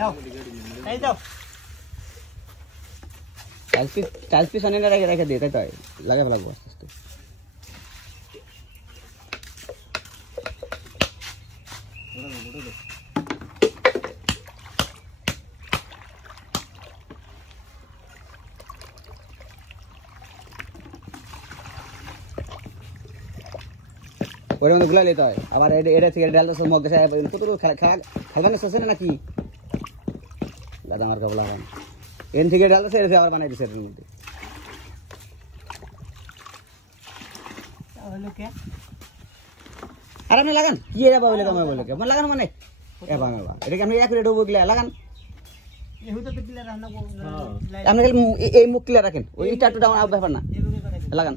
যাও এই যাও টাইলস পিস অনেক রেখে দিয়ে তাই লাগে ফেলাবো আস্তে আস্তে ওর মধ্যে গুলা নিতে হয় আবার এটা থেকে ডাল তো মগ দেশে কত খেলবানে শেষ না নাকি দাদা আমার কাবলা হয় এন থেকে ডাল তো সেরে আবার বানাই দিছে এর মধ্যে হলো কে আর আপনি লাগান কি এরা বলে তোমায় বলে কে মানে লাগান মানে এ বাবা এটা কি আপনি এক রেট হবো গিলা লাগান এই হতো তো ক্লিয়ার রান্না আপনি এই মুখ ক্লিয়ার রাখেন ওই টাটু ডাউন ব্যাপার না লাগান